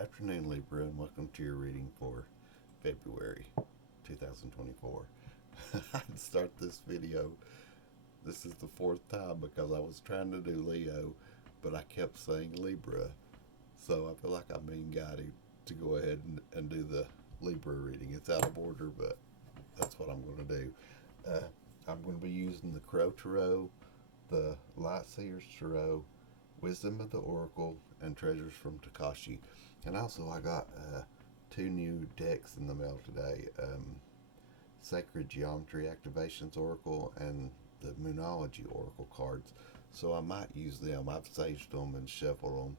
afternoon, Libra, and welcome to your reading for February 2024. I'd start this video. This is the fourth time because I was trying to do Leo, but I kept saying Libra. So I feel like I'm being guided to go ahead and do the Libra reading. It's out of order, but that's what I'm going to do. I'm going to be using the Crow Tarot, the Light Seers Tarot, Wisdom of the Oracle, and Treasures from Takashi. And also, I got two new decks in the mail today. Sacred Geometry Activations Oracle and the Moonology Oracle cards. So I might use them. I've saged them and shuffled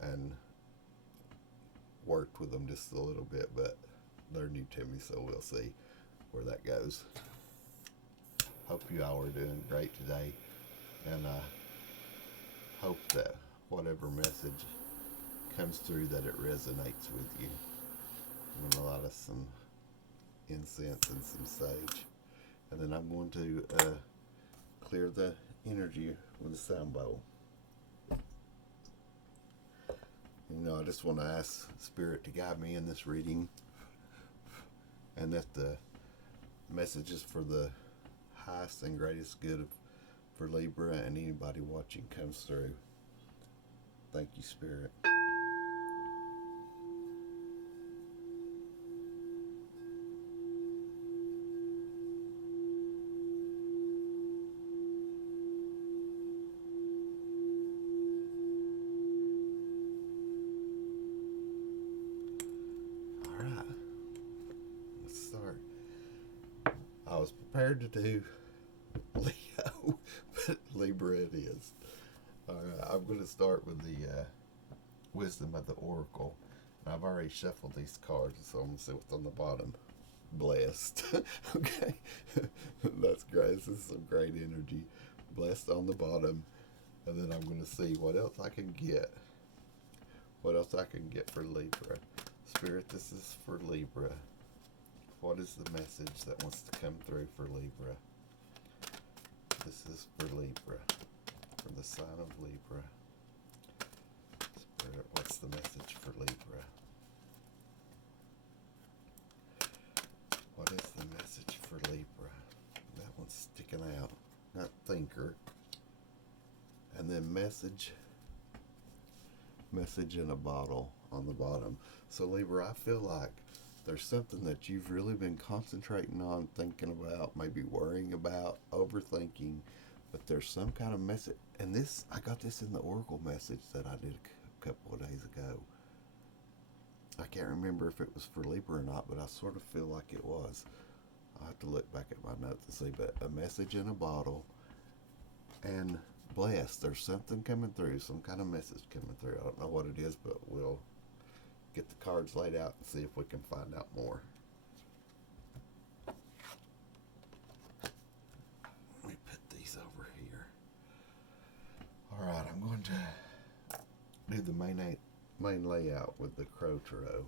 them and worked with them just a little bit, but they're new to me, so we'll see where that goes. Hope you all are doing great today, and I hope that whatever message comes through, that it resonates with you. I'm going to light us some incense and some sage, and then I'm going to clear the energy with a sound bowl. I just want to ask Spirit to guide me in this reading, and that the messages for the highest and greatest good for Libra and anybody watching comes through. Thank you, Spirit. All right, let's start. I was prepared to do Leo, but Libra it is. All right, I'm going to start with the Wisdom of the Oracle. And I've already shuffled these cards, so I'm going to see what's on the bottom. Blessed. Okay, that's great. This is some great energy. Blessed on the bottom. And then I'm going to see what else I can get. What else I can get for Libra. Spirit, this is for Libra. What is the message that wants to come through for Libra? This is for Libra. For the sign of Libra. Spirit, what's the message for Libra? What is the message for Libra? That one's sticking out. Not thinker. And then message in a bottle on the bottom. So Libra, I feel like there's something that you've really been concentrating on, thinking about, maybe worrying about, overthinking, but there's some kind of message. And this, I got this in the Oracle message that I did a couple of days ago. I can't remember if it was for Libra or not, but I sort of feel like it was. I'll have to look back at my notes and see, but a message in a bottle and blessed. There's something coming through, some kind of message coming through. I don't know what it is, but we'll get the cards laid out and see if we can find out more. Let me put these over here. All right, I'm going to do the main layout with the Crow Tarot.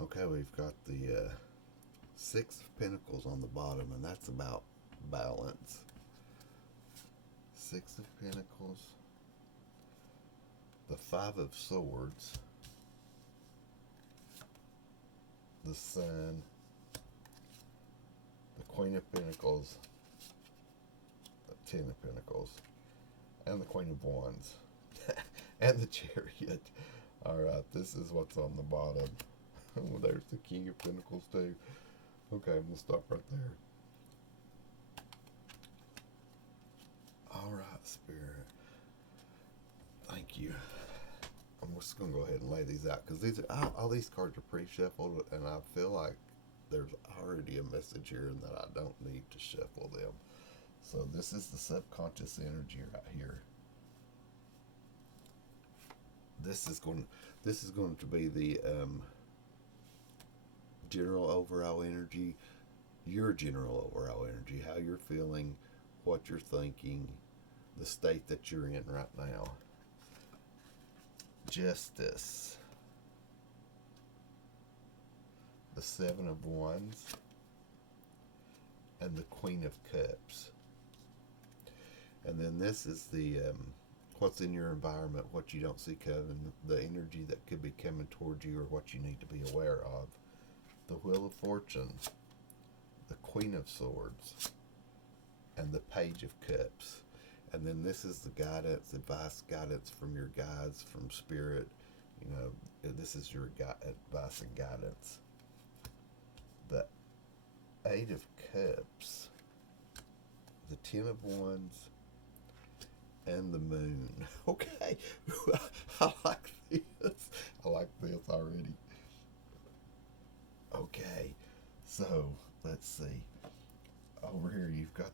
Okay, we've got the Six of Pentacles on the bottom, and that's about balance. Six of Pentacles, the Five of Swords, the Sun, the Queen of Pentacles, the Ten of Pentacles, and the Queen of Wands, and the Chariot. Alright, this is what's on the bottom. There's the King of Pentacles too. Okay, I'm going to stop right there. Alright, Spirit. Thank you. I'm just going to go ahead and lay these out because all these cards are pre-shuffled, and I feel like there's already a message here and that I don't need to shuffle them. So this is the subconscious energy right here. This is going to be the general overall energy, your general overall energy, how you're feeling, what you're thinking, the state that you're in right now. Justice, the Seven of Wands, and the Queen of Cups. And then this is the what's in your environment, what you don't see coming, the energy that could be coming towards you, or what you need to be aware of. The Wheel of Fortune, the Queen of Swords, and the Page of Cups. And then this is the guidance, advice, guidance from your guides, from Spirit. You know, this is your advice and guidance. The Eight of Cups, the Ten of Wands, and the Moon. Okay, I like this. I like this already. Okay, so let's see. Over here you've got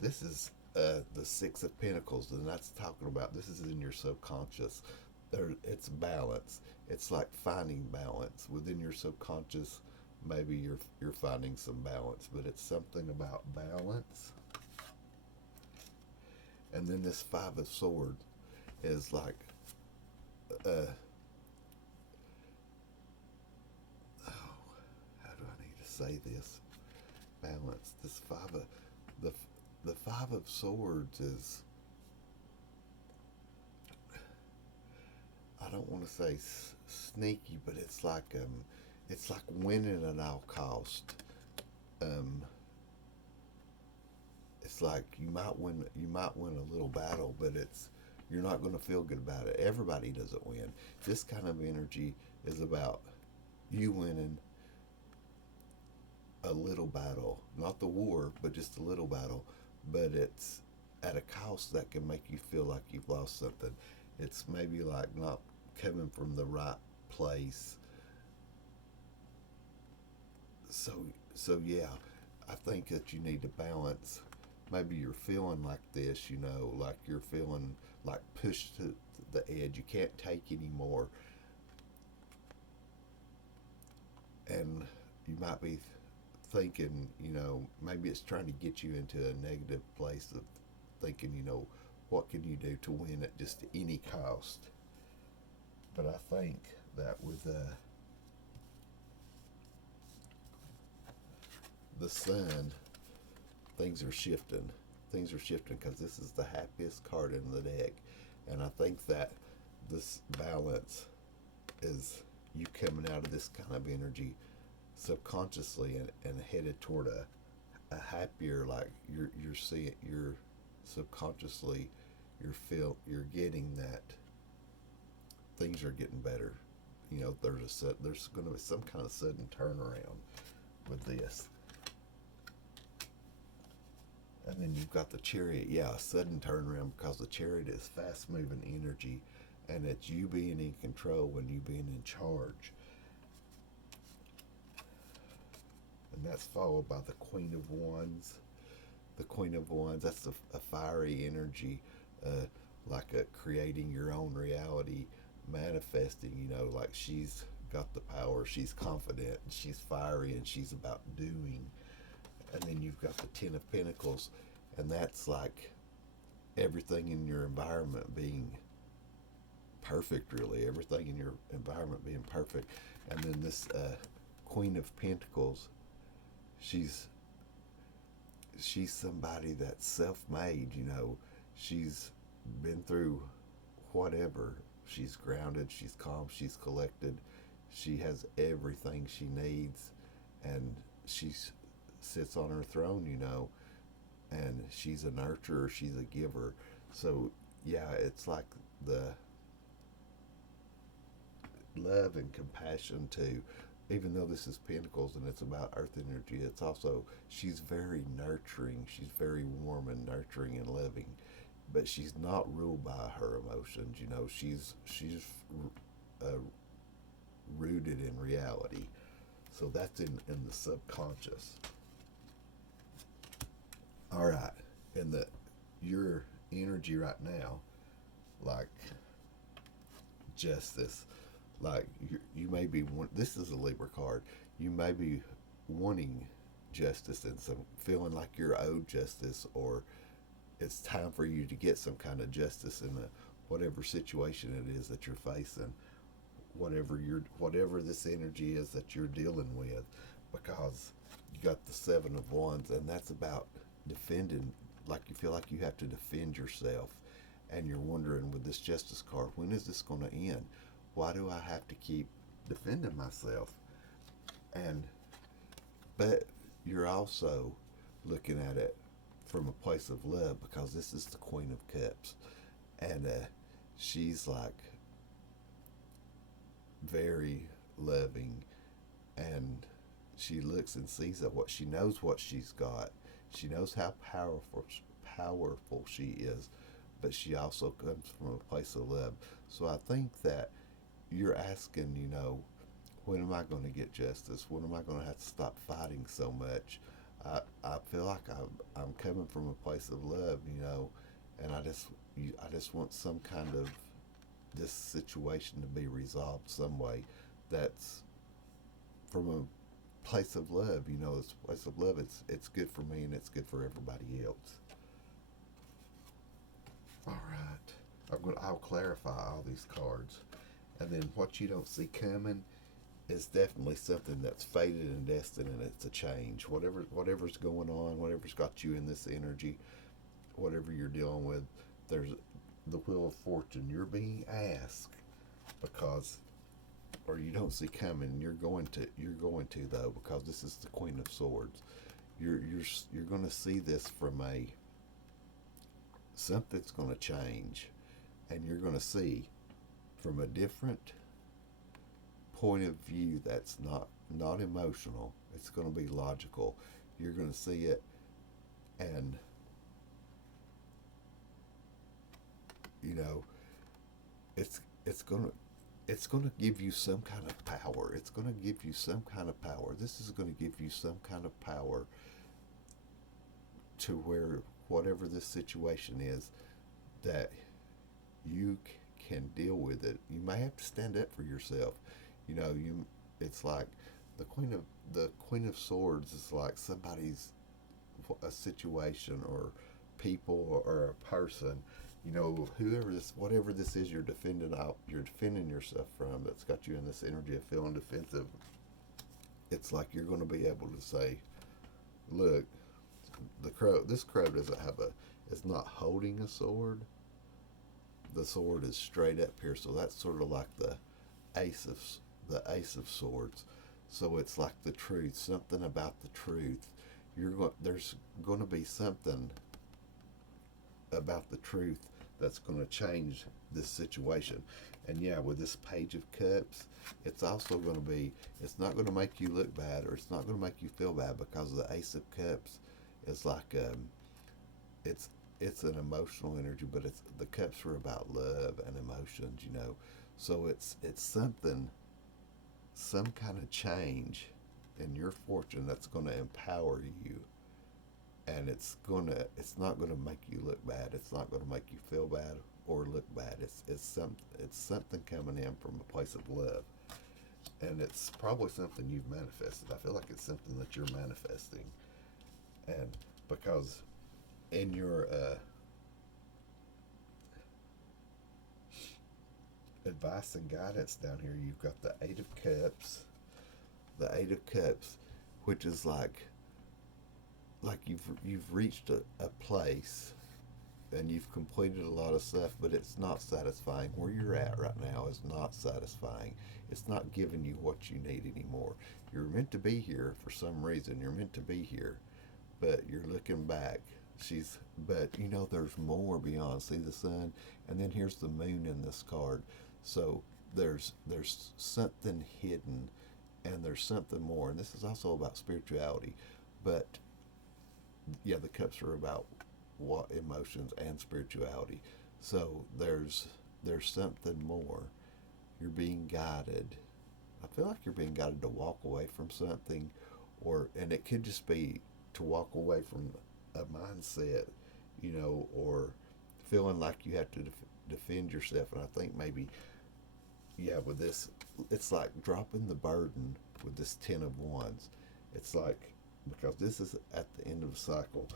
this is the Six of Pentacles, and that's talking about, this is in your subconscious. It's balance. It's like finding balance within your subconscious. Maybe you're finding some balance, but it's something about balance. And then this Five of Swords is like, oh, how do I need to say this? Balance. This the Five of Swords is, I don't want to say sneaky, but it's like winning at all cost. It's like you might win a little battle, but you're not going to feel good about it. Everybody doesn't win. This kind of energy is about you winning a little battle, not the war, but just a little battle. But it's at a cost that can make you feel like you've lost something. It's maybe like not coming from the right place. So yeah, I think that you need to balance. Maybe you're feeling like this, you know, like you're feeling like pushed to the edge. You can't take anymore. And you might be thinking, you know, maybe it's trying to get you into a negative place of thinking, you know, what can you do to win at just any cost? But I think that with the Sun, things are shifting. Things are shifting because this is the happiest card in the deck. And I think that this balance is you coming out of this kind of energy subconsciously and headed toward a happier, like you're seeing, you're subconsciously you're getting that things are getting better. You know, there's going to be some kind of sudden turnaround with this. And then you've got the Chariot. Yeah, a sudden turnaround, because the Chariot is fast moving energy, and it's you being in control and you being in charge. And that's followed by the Queen of Wands. The Queen of Wands, that's a fiery energy, like creating your own reality, manifesting, you know, like she's got the power, she's confident, she's fiery, and she's about doing. And then you've got the Ten of Pentacles, and that's like everything in your environment being perfect, really. Everything in your environment being perfect. And then this Queen of Pentacles, she's somebody that's self-made, you know. She's been through whatever. She's grounded, she's calm, she's collected. She has everything she needs, and she's sits on her throne, you know, and she's a nurturer, she's a giver. So yeah, it's like the love and compassion too. Even though this is Pentacles and it's about earth energy, it's also, she's very nurturing, she's very warm and nurturing and loving, but she's not ruled by her emotions, you know. She's rooted in reality. So that's in the subconscious. All right, and your energy right now, like justice, like you may be this is a Libra card. You may be wanting justice and feeling like you're owed justice, or it's time for you to get some kind of justice in whatever situation it is that you're facing, whatever this energy is that you're dealing with, because you got the Seven of Wands, and that's about defending, like you feel like you have to defend yourself, and you're wondering with this Justice card, when is this going to end? Why do I have to keep defending myself? And but you're also looking at it from a place of love, because this is the Queen of Cups, and she's like very loving, and she looks and sees at what she knows, what she's got. She knows how powerful she is, but she also comes from a place of love. So I think that you're asking, when am I going to get justice? When am I going to have to stop fighting so much? I feel like I'm coming from a place of love, and I just want some kind of this situation to be resolved some way that's from a place of love. This place of love. It's good for me and it's good for everybody else. All right, I'll clarify all these cards, and then what you don't see coming is definitely something that's fated and destined, and it's a change. Whatever's going on, whatever's got you in this energy, whatever you're dealing with, there's the Wheel of Fortune. You're being asked because, or you don't see coming. You're going to though, because this is the Queen of Swords. You're going to see this from something's going to change, and you're going to see from a different point of view that's not emotional. It's going to be logical. You're going to see it, and it's going to give you some kind of power. It's going to give you some kind of power. This is going to give you some kind of power to where whatever this situation is, that you can deal with it. You may have to stand up for yourself. It's like the Queen of Swords is like somebody's a situation or people or a person. Whatever this is, you're defending yourself from, that's got you in this energy of feeling defensive. It's like you're going to be able to say, look, this crow is not holding a sword. The sword is straight up here, so that's sort of like the ace of swords. So it's like the truth, something about the truth. There's going to be something about the truth that's going to change this situation. And yeah, with this Page of Cups, it's also going to be, it's not going to make you look bad, or it's not going to make you feel bad, because the Ace of Cups is like it's an emotional energy, but the cups are about love and emotions, So it's something, some kind of change in your fortune that's going to empower you, and it's not going to make you look bad. It's not going to make you feel bad or look bad. It's something coming in from a place of love, and it's probably something you've manifested. I feel like it's something that you're manifesting, and because in your advice and guidance down here, you've got the Eight of Cups. The Eight of Cups, which is like you've reached a place and you've completed a lot of stuff, but it's not satisfying. Where you're at right now is not satisfying. It's not giving you what you need anymore. You're meant to be here for some reason. You're meant to be here, but you're looking back. But there's more beyond. See the sun, and then here's the moon in this card. So there's something hidden, and there's something more. And this is also about spirituality, but yeah, the cups are about what emotions and spirituality. So there's something more. You're being guided. I feel like you're being guided to walk away from something, and it could just be to walk away from a mindset, or feeling like you have to defend yourself. And I think maybe, yeah, with this, it's like dropping the burden with this Ten of Wands. It's like, because this is at the end of a cycle,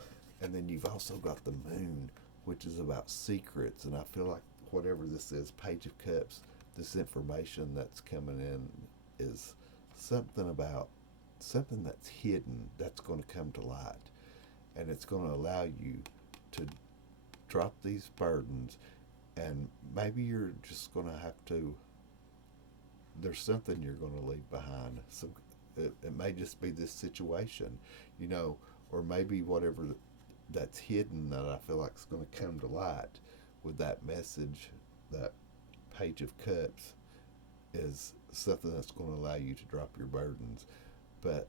and then you've also got the moon, which is about secrets. And I feel like whatever this is, Page of Cups, this information that's coming in is something that's hidden, that's going to come to light, and it's going to allow you to drop these burdens And maybe you're just going to have to, there's something you're going to leave behind. Some, it may just be this situation, you know, or maybe whatever that's hidden that I feel like is going to come to light with that message, that Page of Cups, is something that's going to allow you to drop your burdens. But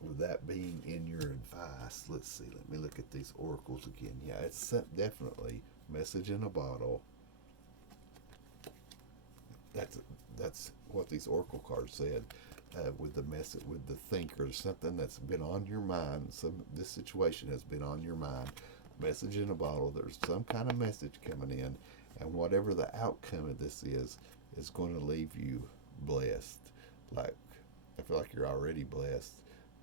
with that being in your advice, let's see, let me look at these oracles again. Yeah, it's definitely message in a bottle. That's that's what these oracle cards said. With the message, with the thinker, something that's been on your mind. This situation has been on your mind. Message in a bottle. There's some kind of message coming in, and whatever the outcome of this is going to leave you blessed. Like, I feel like you're already blessed,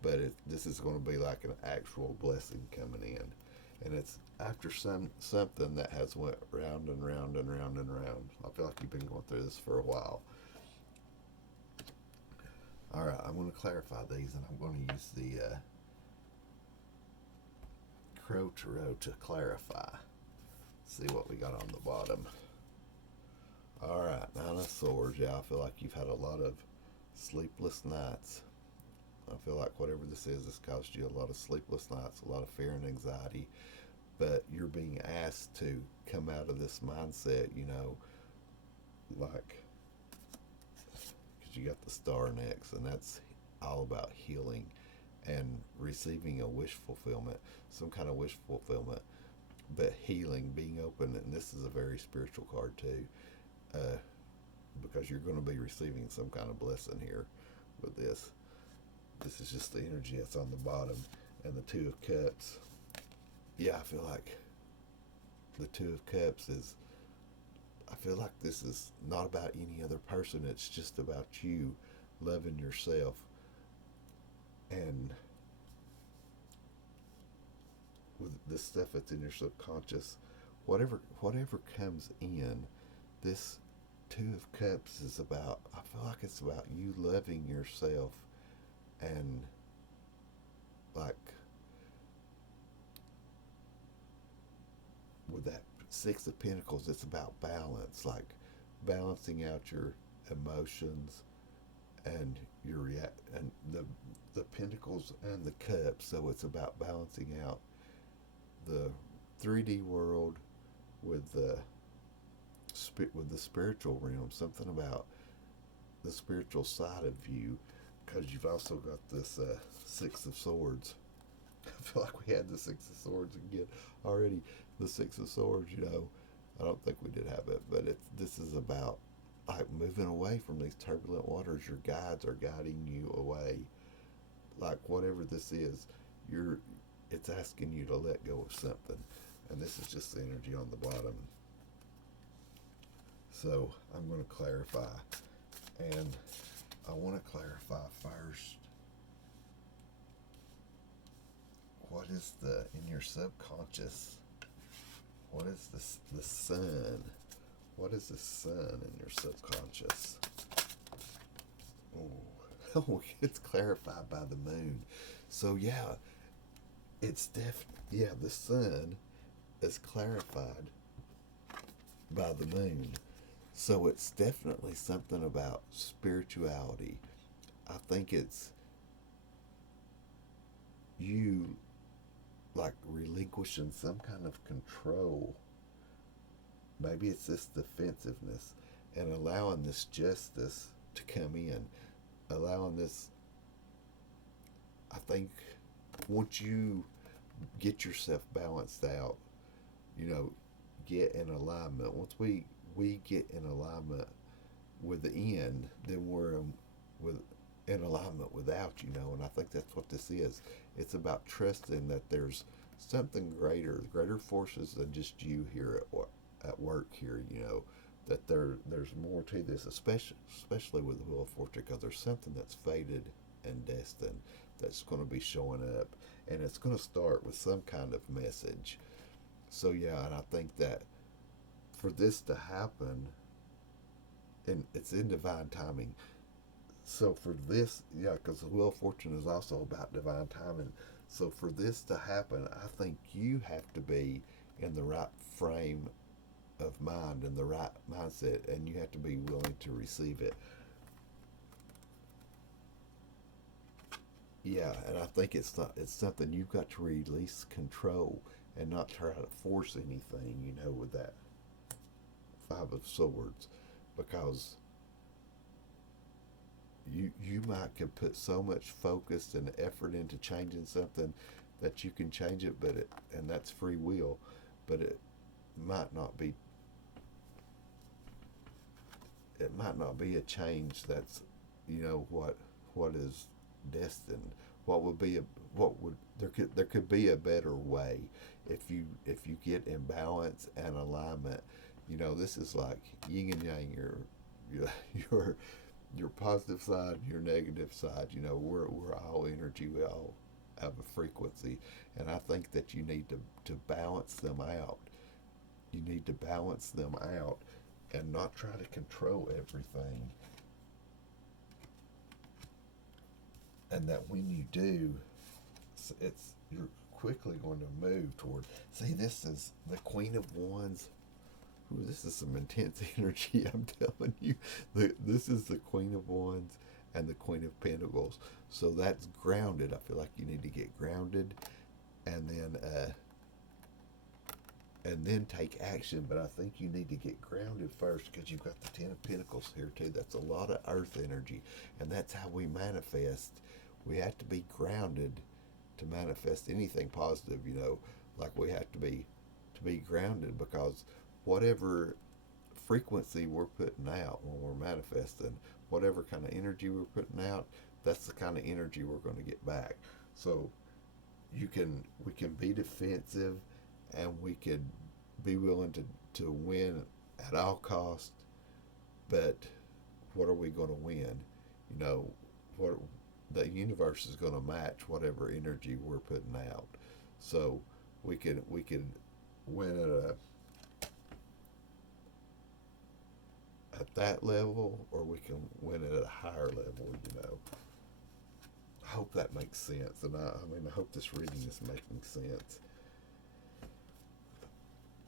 but this is going to be like an actual blessing coming in, and it's after something that has went round and round and round and round. I feel like you've been going through this for a while. All right, I'm going to clarify these, and I'm going to use the Crow Tarot to clarify. See what we got on the bottom. All right, Nine of Swords. Yeah, I feel like you've had a lot of sleepless nights. I feel like whatever this is, this caused you a lot of sleepless nights, a lot of fear and anxiety. But you're being asked to come out of this mindset, you know, like, because you got the Star next, and that's all about healing and receiving a wish fulfillment, some kind of wish fulfillment, but healing, being open. And this is a very spiritual card too, because you're going to be receiving some kind of blessing here with this. This is just the energy that's on the bottom. And the Two of Cups. Yeah, I feel like the Two of Cups is, I feel like this is not about any other person. It's just about you loving yourself. And with this stuff that's in your subconscious, whatever comes in, this Two of Cups is about, I feel like it's about you loving yourself. And like with that Six of Pentacles, it's about balance, like balancing out your emotions and and the Pentacles and the Cups. So it's about balancing out the 3D world with the spiritual realm. Something about the spiritual side of you, because you've also got this Six of Swords. I feel like we had the Six of Swords again already. The Six of Swords, you know, I don't think we did have it, but this is about like moving away from these turbulent waters. Your guides are guiding you away. Like whatever this is, it's asking you to let go of something. And this is just the energy on the bottom. So I'm going to clarify. And I want to clarify first, what is in your subconscious, what is the sun? What is the sun in your subconscious? Oh, it's clarified by the moon. So yeah, the sun is clarified by the moon. So it's definitely something about spirituality. I think it's you like relinquishing some kind of control. Maybe it's this defensiveness and allowing this justice to come in. Allowing this, I think, once you get yourself balanced out, you know, get in alignment. Once we get in alignment with the end, then we're in alignment without, you know. And I think that's what this is. It's about trusting that there's something greater forces than just you here at work here, you know, that there's more to this, especially with the Wheel of Fortune, because there's something that's fated and destined that's going to be showing up, and it's going to start with some kind of message. So yeah, and I think that for this to happen, and it's in divine timing. So for this, yeah, because the Wheel of Fortune is also about divine timing. So for this to happen, I think you have to be in the right frame of mind and the right mindset, and you have to be willing to receive it. Yeah, and I think it's something you've got to release control and not try to force anything, with that Five of Swords, because you might could put so much focus and effort into changing something that you can change it, and that's free will, but might not be it might not be a change that's what is destined. What would be a what would there could be a better way if you get in balance and alignment. This is like yin and yang, your your your positive side, your negative side. We're all energy. We all have a frequency, and I think that you need to balance them out. You need to balance them out and not try to control everything. And that when you do, you're quickly going to move toward. See, this is the Queen of Wands. Ooh, this is some intense energy, I'm telling you. This is the Queen of Wands and the Queen of Pentacles. So that's grounded. I feel like you need to get grounded, and then take action. But I think you need to get grounded first, because you've got the Ten of Pentacles here too. That's a lot of earth energy, and that's how we manifest. We have to be grounded to manifest anything positive. Like we have to be grounded, because whatever frequency we're putting out when we're manifesting, whatever kind of energy we're putting out, that's the kind of energy we're going to get back. So we can be defensive, and we can be willing to win at all cost. But what are we going to win? What the universe is going to match whatever energy we're putting out. So we can win at that level, or we can win at a higher level. I hope that makes sense, and I hope this reading is making sense.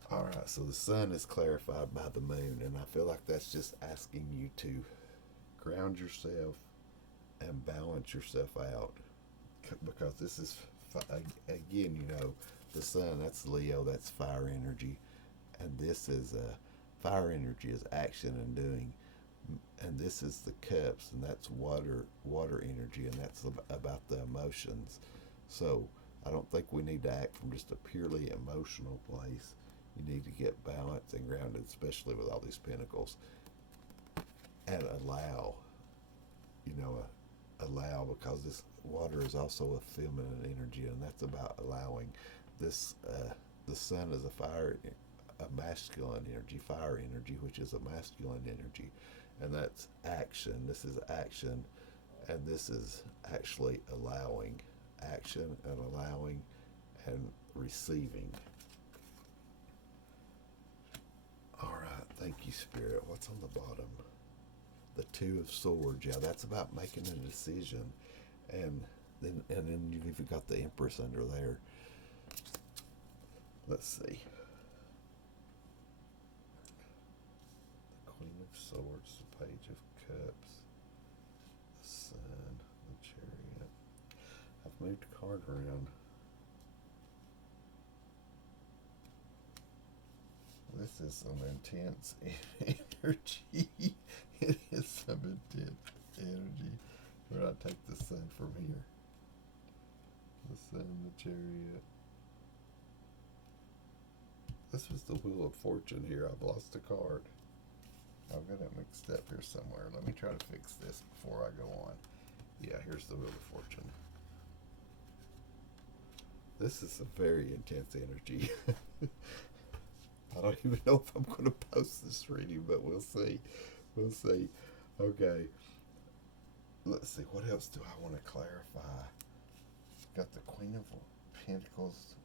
All right, so the sun is clarified by the moon, and I feel like that's just asking you to ground yourself and balance yourself out, because this is again, the sun, that's Leo, that's fire energy, and this is fire energy is action and doing, and this is the cups, and that's water energy, and that's about the emotions. So I don't think we need to act from just a purely emotional place. You need to get balanced and grounded, especially with all these pentacles, and allow, because this water is also a feminine energy, and that's about allowing. This the sun is a masculine energy, fire energy, which is a masculine energy, and that's action. This is action, and this is actually allowing. Action and allowing and receiving. All right, thank you, Spirit. What's on the bottom? The Two of Swords. Yeah, that's about making a decision, and then you've even got the Empress under there. Let's see. The Queen of Swords, the Page of Cups, the Sun, the Chariot. I've moved the card around. This is some intense energy. It is some intense energy. Where do I take the sun from here? The sun, the Chariot. This was the Wheel of Fortune here. I've lost a card. I've got it mixed up here somewhere. Let me try to fix this before I go on. Yeah, here's the Wheel of Fortune. This is a very intense energy. I don't even know if I'm going to post this reading, but we'll see. We'll see. Okay. Let's see. What else do I want to clarify? Got the Queen of Pentacles,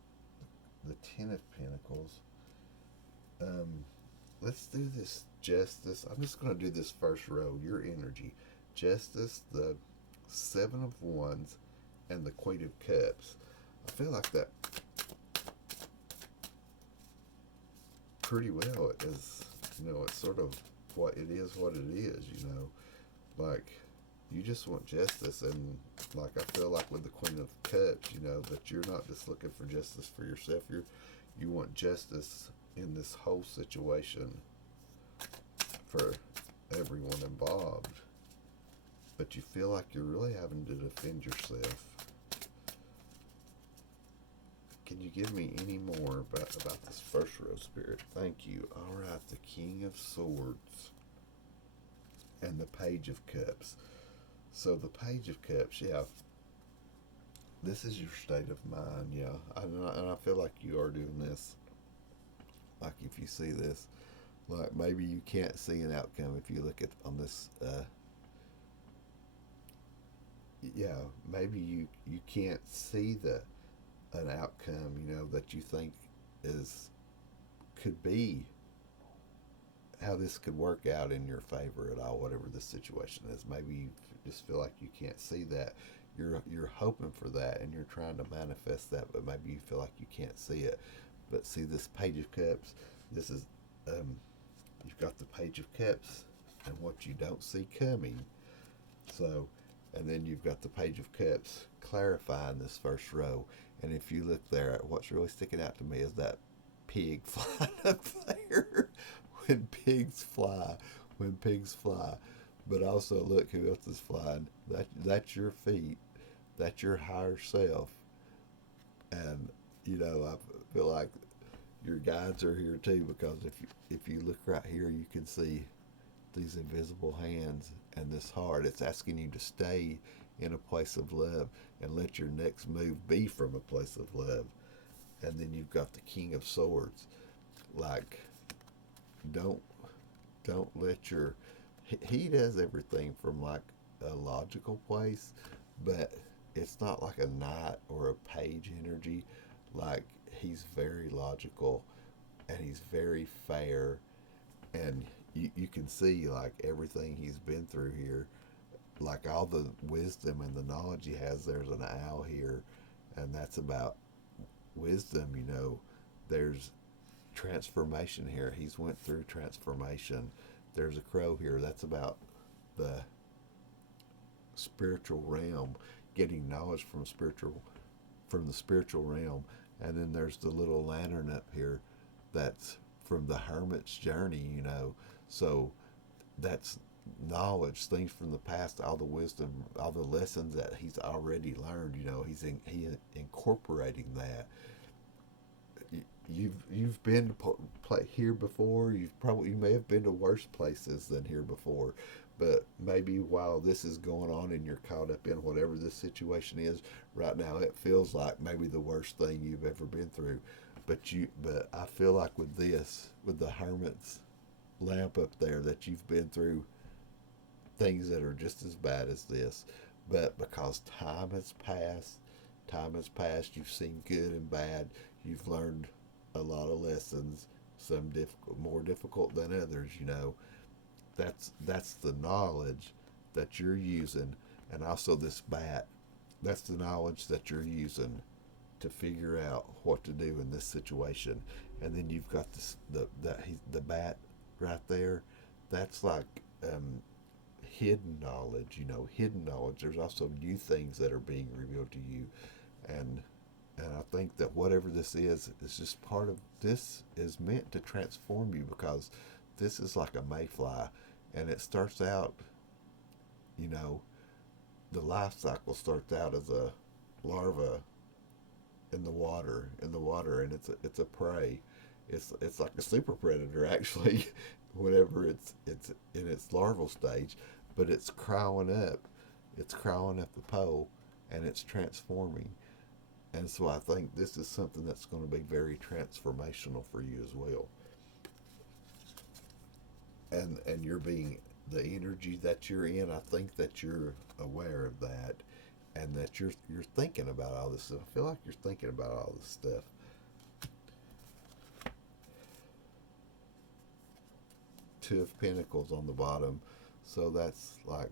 the Ten of Pentacles. Let's do this Justice. I'm just going to do this first row. Your energy. Justice, the Seven of Wands, and the Queen of Cups. I feel like that pretty well is, it's sort of what it is, like you just want justice. And like I feel like with the Queen of Cups, that you're not just looking for justice for yourself, you want justice in this whole situation for everyone involved, but you feel like you're really having to defend yourself. Can you give me any more about this first row, Spirit? Thank you. All right, the King of Swords and the Page of Cups. So the Page of Cups, yeah, this is your state of mind, yeah. And I feel like you are doing this. Like if you see this, like maybe you can't see an outcome if you look at on this. Yeah, maybe you can't see an outcome, that you think could be how this could work out in your favor at all, whatever the situation is. Maybe you just feel like you can't see that. You're hoping for that and you're trying to manifest that, but maybe you feel like you can't see it. But see this Page of Cups, this is you've got the Page of Cups and what you don't see coming. So, and then you've got the Page of Cups clarifying this first row. And if you look there, what's really sticking out to me is that pig flying up there. When pigs fly. But also look who else is flying. That's your feet. That's your higher self. And I feel like your guides are here too, because if you look right here, you can see these invisible hands and this heart. It's asking you to stay in a place of love and let your next move be from a place of love. And then you've got the King of Swords. Like, don't let your he does everything from like a logical place, but it's not like a knight or a page energy. Like he's very logical and he's very fair, and you can see like everything he's been through here, like all the wisdom and the knowledge he has. There's an owl here, and that's about wisdom. There's transformation here. He's went through transformation. There's a crow here. That's about the spiritual realm, getting knowledge from the spiritual realm. And then there's the little lantern up here. That's from the hermit's journey. So that's knowledge, things from the past, all the wisdom, all the lessons that he's already learned. He's incorporating that. You've been here before. You may have been to worse places than here before, but maybe while this is going on and you're caught up in whatever this situation is right now, it feels like maybe the worst thing you've ever been through. But I feel like with the hermit's lamp up there, that you've been through things that are just as bad as this, but because time has passed, you've seen good and bad, you've learned a lot of lessons, some more difficult than others. That's the knowledge that you're using. And also this bat, that's the knowledge that you're using to figure out what to do in this situation. And then you've got the bat right there. That's like hidden knowledge. There's also new things that are being revealed to you. And I think that whatever this is just part of this, is meant to transform you, because this is like a mayfly, and it starts out, the life cycle starts out as a larva in the water, and it's a prey. It's like a super predator actually, whenever it's in its larval stage, but it's crawling up the pole, and it's transforming. And so I think this is something that's going to be very transformational for you as well. And you're being, the energy that you're in, I think that you're aware of that, and that you're thinking about all this stuff. I feel like you're thinking about all this stuff. Two of Pentacles on the bottom. So that's like,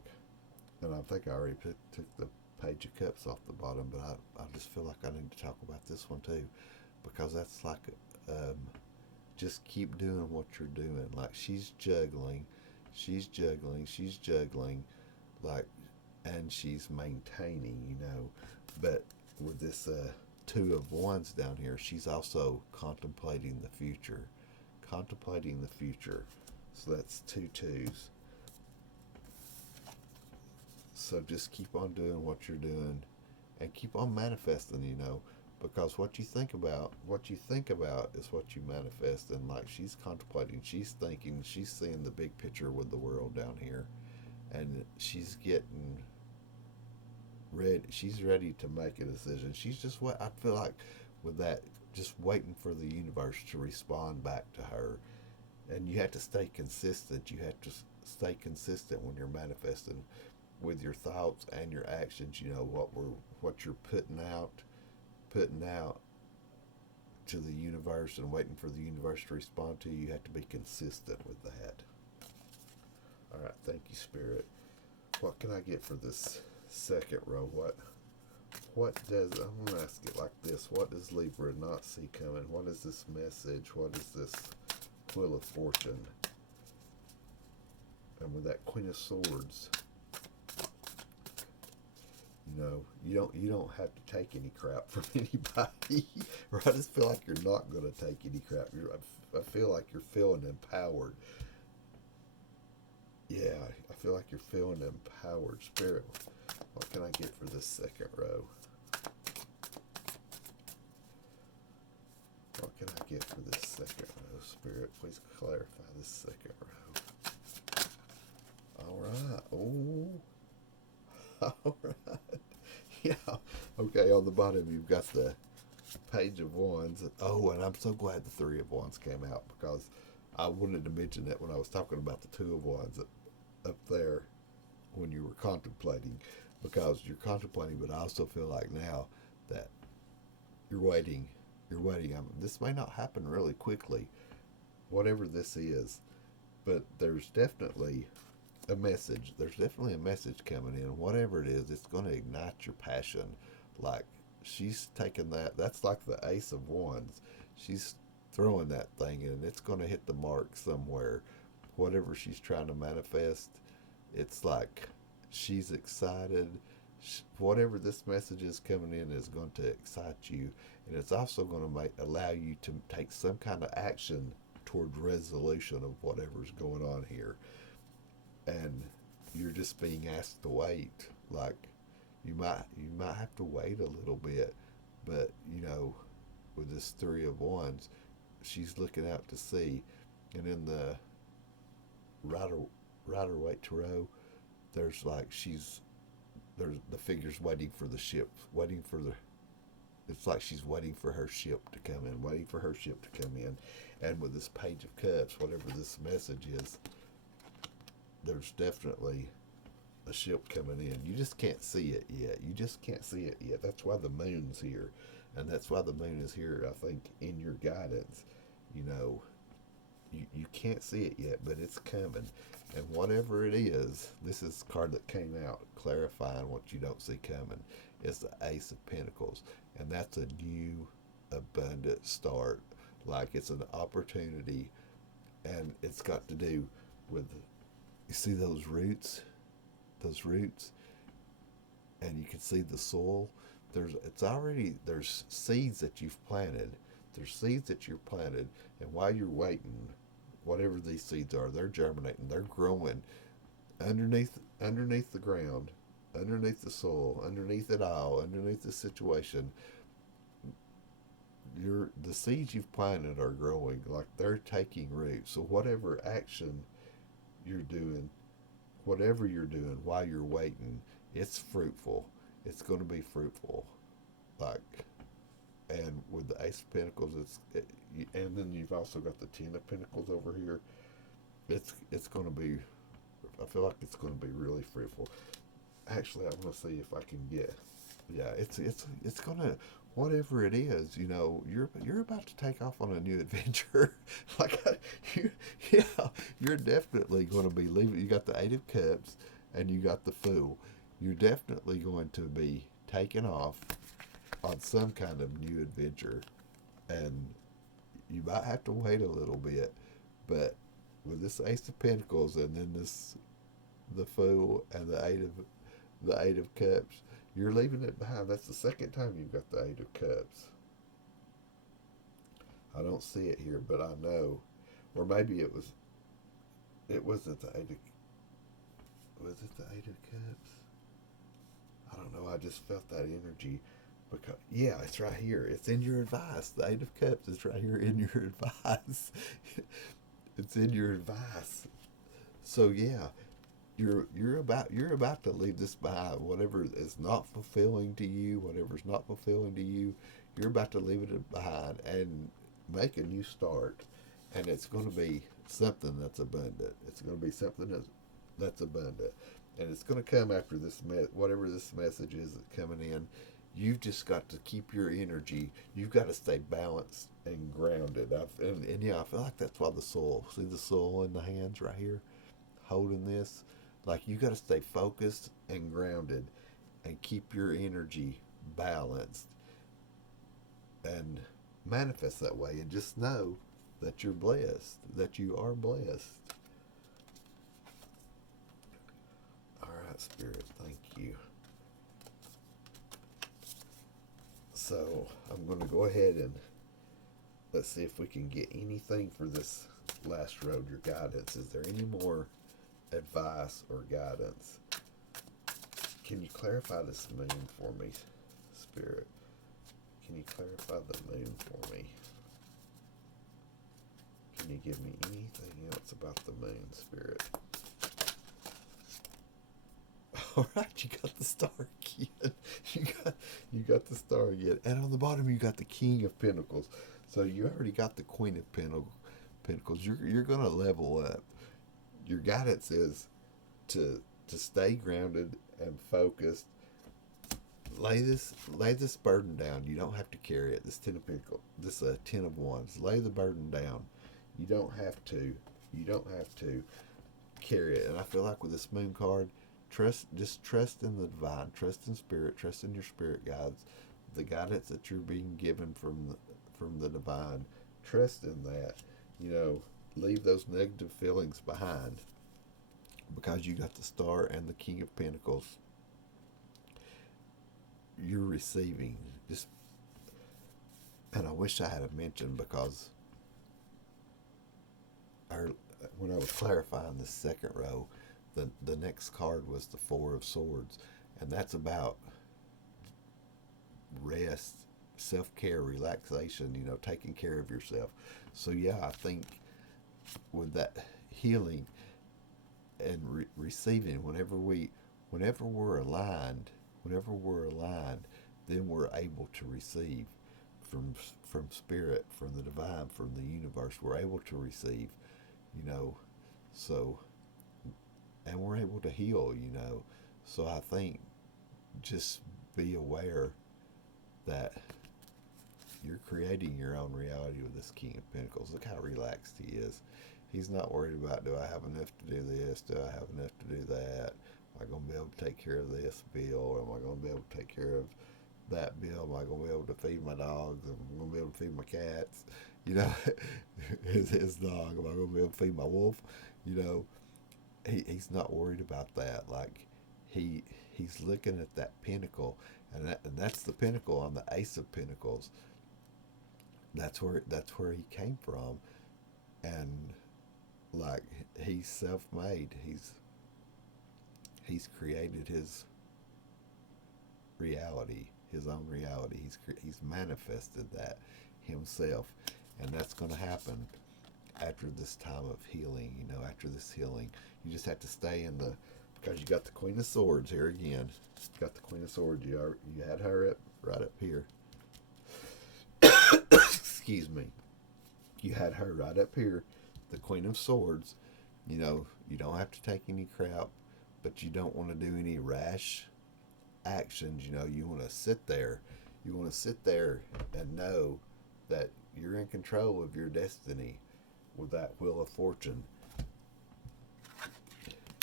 and I think I already took the Page of Cups off the bottom, but I just feel like I need to talk about this one too, because that's like just keep doing what you're doing. Like she's juggling, she's juggling, like, and she's maintaining, you know. But with this two of wands down here, she's also contemplating the future, contemplating the future. So that's two twos. So just keep on doing what you're doing, and keep on manifesting, you know, because what you think about is what you manifest. And like she's contemplating, she's thinking, she's seeing the big picture with the world down here, and she's getting ready. She's ready to make a decision. She's just what I feel like with that, just waiting for the universe to respond back to her. And you have to stay consistent. You have to stay consistent when you're manifesting with your thoughts and your actions. You know what you're putting out to the universe and waiting for the universe to respond to you. You have to be consistent with that. All right, thank you, Spirit. What can I get for this second row? What does, I'm gonna ask it like this: what does Libra not see coming? What is this message? What is this Wheel of Fortune? And with that Queen of Swords, you know, you don't have to take any crap from anybody. Or I just feel like you're not going to take any crap. I feel like you're feeling empowered. Yeah, I feel like you're feeling empowered. Spirit, what can I get for this second row? What can I get for this second row? Spirit, please clarify this second row. All right. Oh. All right. Yeah. Okay, on the bottom you've got the Page of Wands. Oh, and I'm so glad the Three of Wands came out, because I wanted to mention that when I was talking about the Two of Wands up there when you were contemplating, because you're contemplating, but I also feel like now that you're waiting. This may not happen really quickly, whatever this is, but there's definitely a message. There's definitely a message coming in. Whatever it is, it's going to ignite your passion. Like she's taking that. That's like the Ace of Wands. She's throwing that thing in, and it's going to hit the mark somewhere. Whatever she's trying to manifest, it's like she's excited. Whatever this message is coming in is going to excite you, and it's also going to allow you to take some kind of action toward resolution of whatever's going on here. And you're just being asked to wait. Like you might have to wait a little bit, but you know, with this Three of Wands, she's looking out to sea, and in the Rider Waite Tarot, there's the figure's waiting for the ship, it's like she's waiting for her ship to come in, and with this Page of Cups, whatever this message is, there's definitely a ship coming in. You just can't see it yet. That's why the moon's here, and that's why the moon is here, I think, in your guidance. You know, you can't see it yet, but it's coming. And whatever it is, this is the card that came out clarifying what you don't see coming. It's the Ace of Pentacles, and that's a new abundant start. Like it's an opportunity, and it's got to do with, you see those roots, and you can see the soil. There's seeds that you've planted. And while you're waiting, whatever these seeds are, they're germinating, they're growing underneath the ground, underneath the soil, underneath it all, underneath the situation. The seeds you've planted are growing, like they're taking root. So whatever action you're doing, whatever you're doing while you're waiting, it's fruitful. It's going to be fruitful. Like, and with the Ace of Pentacles, and then you've also got the Ten of Pentacles over here. It's going to be, I feel like it's going to be really fruitful. Actually, I'm going to see if I can get, yeah, it's going to, whatever it is, you know, you're about to take off on a new adventure. You're definitely going to be leaving. You got the Eight of Cups and you got the Fool. You're definitely going to be taking off on some kind of new adventure, and You might have to wait a little bit, but with this Ace of Pentacles and then this the Fool and the Eight of Cups, you're leaving it behind. That's the second time you've got the Eight of Cups. I don't see it here, but I know, or maybe it wasn't the Eight of, was it the Eight of Cups? I don't know. I just felt that energy. Because yeah, it's right here. It's in your advice. The Eight of Cups is right here in your advice. It's in your advice. So yeah, you're about to leave this behind. Whatever is not fulfilling to you, whatever's not fulfilling to you, you're about to leave it behind and make a new start. And it's going to be something that's abundant. It's going to be something that's abundant, and it's going to come after this whatever this message is that's coming in. You've just got to keep your energy. You've got to stay balanced and grounded. And yeah, I feel like that's why the soul. See the soul in the hands right here, holding this. Like you got to stay focused and grounded, and keep your energy balanced, and manifest that way. And just know that you're blessed. That you are blessed. All right, Spirit. Thank you. So I'm going to go ahead and let's see if we can get anything for this last road, your guidance. Is there any more advice or guidance? Can you clarify this moon for me, Spirit? Can you clarify the moon for me? Can you give me anything else about the moon, Spirit? All right, you got the star again. You got the star again, and on the bottom you got the King of Pentacles. So you already got the Queen of Pentacles. You're gonna level up. Your guidance is to stay grounded and focused. Lay this burden down. You don't have to carry it. This Ten of Wands. Lay the burden down. You don't have to. You don't have to carry it. And I feel like with this Moon card, just trust in the divine, trust in spirit, trust in your spirit guides, the guidance that you're being given from the divine. Trust in that. Leave those negative feelings behind, because you got the Star and the King of Pentacles. You're receiving just, and I wish I had mentioned, because when I was clarifying the second row, the next card was the Four of Swords, and that's about rest, self-care, relaxation, taking care of yourself. So yeah, I think with that healing and receiving, whenever we're aligned, then we're able to receive from spirit, from the divine, from the universe. We're able to receive, so, and we're able to heal, So I think just be aware that you're creating your own reality with this King of Pentacles. Look how relaxed he is. He's not worried about, do I have enough to do this? Do I have enough to do that? Am I going to be able to take care of this bill? Or am I going to be able to take care of that bill? Am I going to be able to feed my dogs? Am I going to be able to feed my cats? His dog. Am I going to be able to feed my wolf? He's not worried about that. Like he's looking at that pinnacle, and that's the pinnacle on the Ace of Pentacles. That's where he came from, and like he's self-made. He's created his reality, his own reality. He's manifested that himself, and that's going to happen after this time of healing. After this healing, you just have to stay in because you got the Queen of Swords here again. You got the Queen of Swords. You had her right up here. Excuse me. You had her right up here, the Queen of Swords. You don't have to take any crap, but you don't want to do any rash actions. You want to sit there. You want to sit there and know that you're in control of your destiny with that Wheel of Fortune.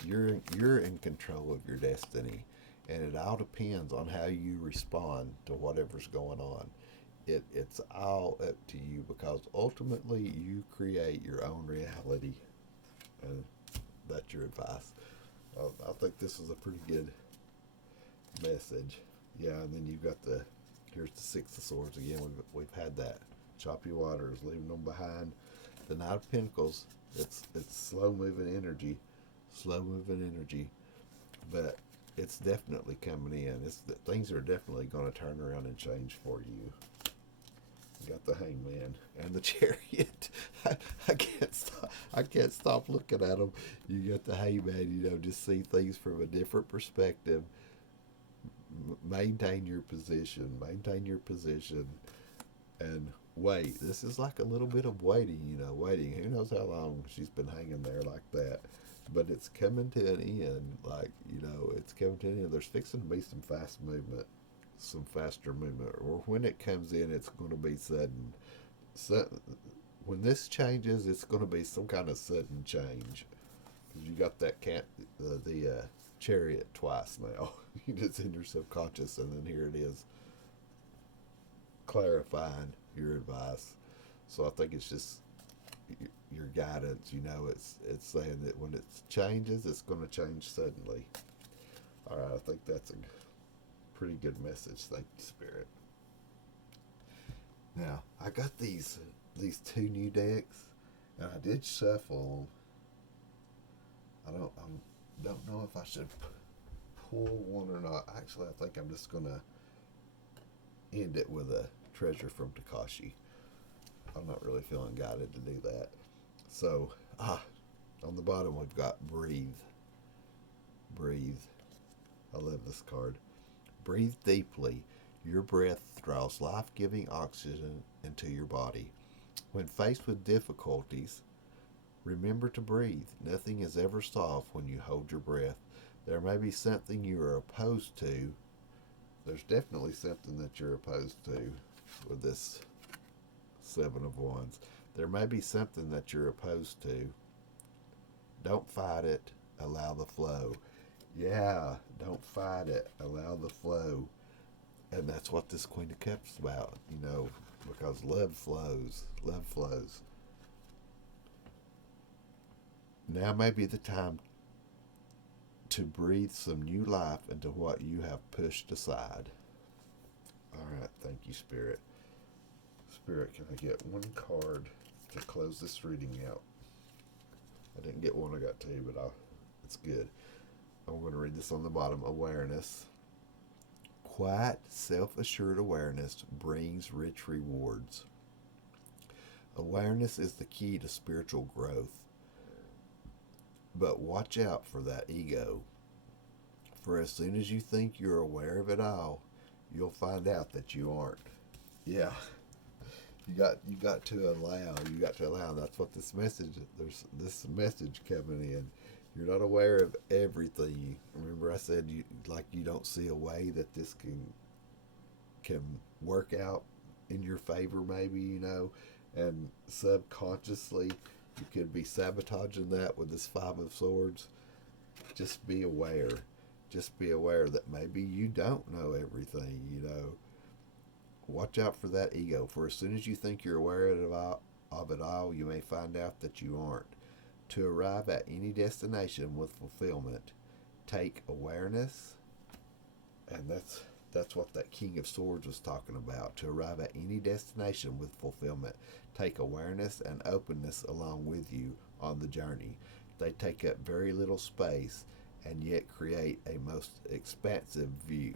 You're in control of your destiny, and it all depends on how you respond to whatever's going on. it's all up to you because ultimately you create your own reality, and that's your advice. I think this is a pretty good message. Yeah, and then you've got here's the Six of Swords again. We've had that choppy waters, leaving them behind. The Knight of Pentacles, it's slow moving energy, but it's definitely coming in. Things are definitely going to turn around and change for you. You got the Hangman and the Chariot. I can't stop. I can't stop looking at them. You got the Hangman. Just see things from a different perspective. Maintain your position. Maintain your position, and wait. This is like a little bit of waiting. Waiting. Who knows how long she's been hanging there like that. But it's coming to an end. It's coming to an end. There's fixing to be some fast movement, some faster movement. Or when it comes in, it's going to be sudden. So, when this changes, it's going to be some kind of sudden change. Because you got that the Chariot twice now. It's in your subconscious, and then here it is clarifying your advice. So I think it's just your guidance. It's saying that when it changes, it's going to change suddenly. All right, I think that's a pretty good message. Thank you, Spirit. Now I got these two new decks, and I did shuffle. I don't know if I should pull one or not. Actually, I think I'm just gonna end it with a treasure from Takashi. I'm not really feeling guided to do that. So, on the bottom we've got breathe. Breathe. I love this card. Breathe deeply. Your breath draws life-giving oxygen into your body. When faced with difficulties, remember to breathe. Nothing is ever solved when you hold your breath. There may be something you are opposed to. There's definitely something that you're opposed to with this Seven of Wands. There may be something that you're opposed to. Don't fight it. Allow the flow. Yeah, don't fight it. Allow the flow. And that's what this Queen of Cups is about, because love flows. Love flows. Now may be the time to breathe some new life into what you have pushed aside. All right, thank you, Spirit. Spirit, can I get one card to close this reading out? I didn't get one, I got two, but it's good. I'm going to read this on the bottom. Awareness. Quiet, self-assured awareness brings rich rewards. Awareness is the key to spiritual growth. But watch out for that ego. For as soon as you think you're aware of it all, you'll find out that you aren't. Yeah. You got to allow. You got to allow. That's what there's this message coming in. You're not aware of everything. Remember I said you don't see a way that this can work out in your favor, maybe, and subconsciously you could be sabotaging that with this Five of Swords. Just be aware. Just be aware that maybe you don't know everything, Watch out for that ego. For as soon as you think you're aware of it all, you may find out that you aren't. To arrive at any destination with fulfillment, take awareness, and that's what that King of Swords was talking about. To arrive at any destination with fulfillment, take awareness and openness along with you on the journey. They take up very little space and yet create a most expansive view.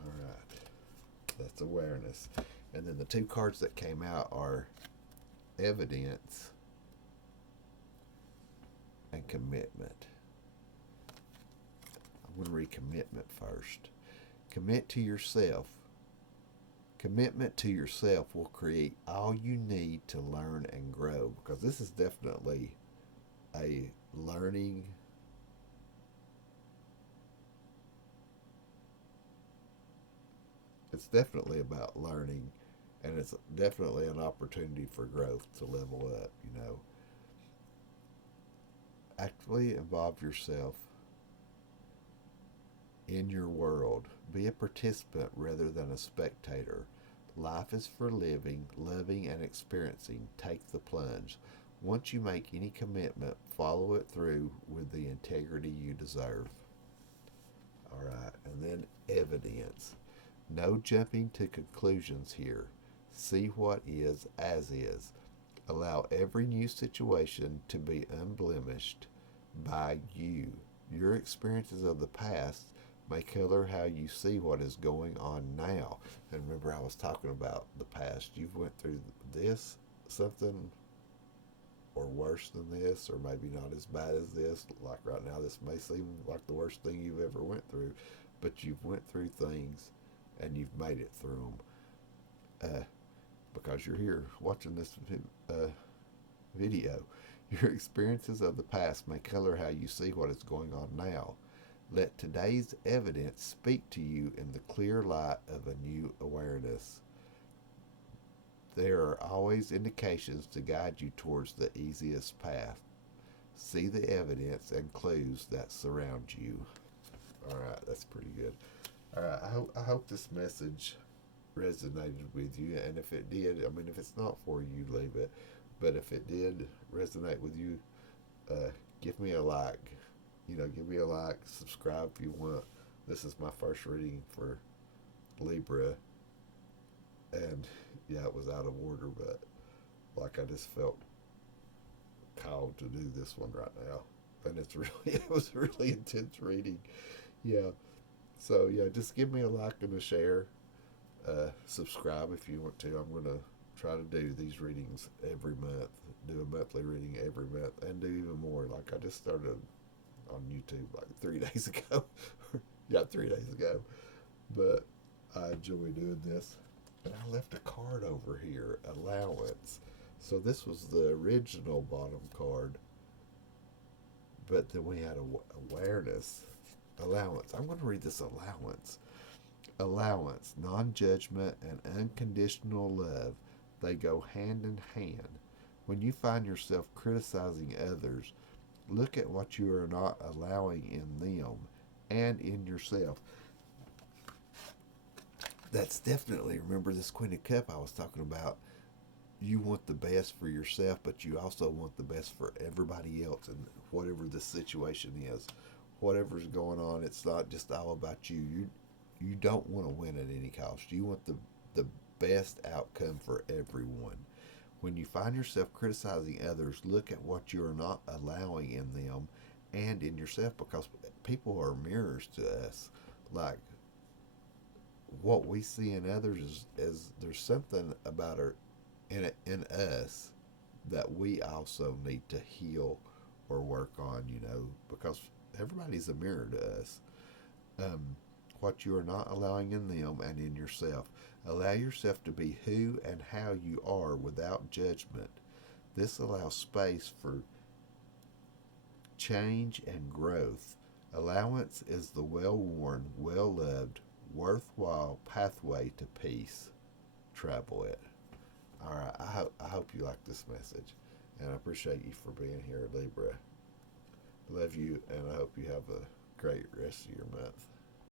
All right, that's awareness. And then the two cards that came out are evidence and commitment. I'm going to read commitment first. Commit to yourself. Commitment to yourself will create all you need to learn and grow, because this is definitely a learning. It's definitely about learning, and it's definitely an opportunity for growth to level up, Actively involve yourself in your world. Be a participant rather than a spectator. Life is for living, loving, and experiencing. Take the plunge. Once you make any commitment, follow it through with the integrity you deserve. All right, and then evidence. No jumping to conclusions here. See what is as is. Allow every new situation to be unblemished by you. Your experiences of the past may color how you see what is going on now. And remember, I was talking about the past. You've went through this, something, or worse than this, or maybe not as bad as this. Like right now, this may seem like the worst thing you've ever went through, but you've went through things, and you've made it through them. Because you're here watching this video. Your experiences of the past may color how you see what is going on now. Let today's evidence speak to you in the clear light of a new awareness. There are always indications to guide you towards the easiest path. See the evidence and clues that surround you. All right, that's pretty good. All right, I hope this message resonated with you, and if it did, I mean, if it's not for you, leave it. But if it did resonate with you, give me a like. Give me a like, subscribe if you want. This is my first reading for Libra, and yeah, it was out of order, but like I just felt called to do this one right now, and it was a really intense reading. Yeah, so yeah, just give me a like and a share. Subscribe if you want to. I'm going to try to do these readings every month, do a monthly reading every month, and do even more. Like I just started on YouTube like 3 days ago. Yeah, 3 days ago. But I enjoy doing this. And I left a card over here, allowance. So this was the original bottom card. But then we had awareness, allowance. I'm going to read this allowance. Allowance, non-judgment, and unconditional love, they go hand in hand. When you find yourself criticizing others, look at what you are not allowing in them and in yourself. That's definitely, remember this Queen of Cups I was talking about. You want the best for yourself, but you also want the best for everybody else, and whatever the situation is, whatever's going on, it's not just all about you. You don't want to win at any cost. You want the best outcome for everyone. When you find yourself criticizing others, look at what you are not allowing in them and in yourself, because people are mirrors to us. Like what we see in others is there's something about in us that we also need to heal or work on, because everybody's a mirror to us. What you are not allowing in them and in yourself. Allow yourself to be who and how you are without judgment. This allows space for change and growth. Allowance is the well-worn, well-loved, worthwhile pathway to peace. Travel it. All right, I hope you like this message, and I appreciate you for being here, Libra. Love you, and I hope you have a great rest of your month.